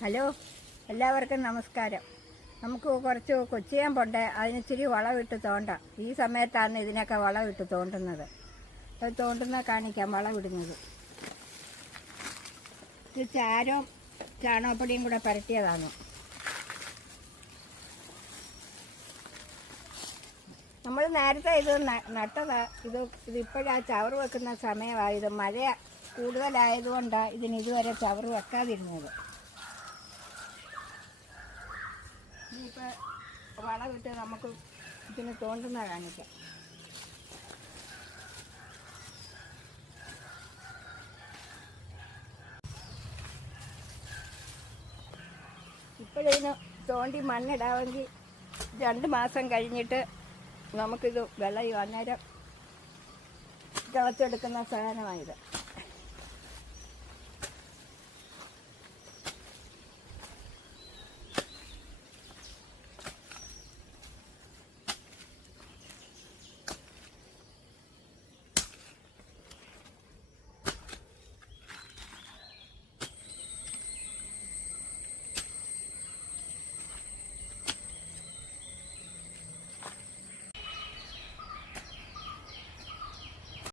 Hello, എല്ലാവർക്കും നമസ്കാരം. നമുക്ക് കുറച്ച് കൊച്ചിയാൻ പോണ്ടേ, അതിനിച്ചിരി വളമിട്ട് തോണ്ടാം. ഈ സമയത്താണ് ഇതിനൊക്കെ വളമിട്ട് തോണ്ടുന്നത്. അത് തോണ്ടുന്ന കാണിക്കാം വളമിടുന്നത്. ഇത് ചാരവും ചാണകപ്പൊടിയും കൂടെ പരട്ടിയതാണ്. നമ്മൾ നേരത്തെ ഇത് നട്ടതാ. ഇതിപ്പോഴാ ചവറ് വെക്കുന്ന സമയമായത്. മഴ കൂടുതലായതുകൊണ്ടാണ് ഇതിന് ഇതുവരെ ചവറ് വെക്കാതിരുന്നത്. ഇനിയിപ്പോൾ വളമിട്ട് നമുക്ക് ഇതിന് തോണ്ടുന്ന കാണിക്കാം. ഇപ്പോഴിതിന് തോണ്ടി മണ്ണിടാമെങ്കിൽ 2 മാസം കഴിഞ്ഞിട്ട് നമുക്കിത് വിളയും. അന്നേരം തിളച്ചെടുക്കുന്ന സാധനമാണിത്.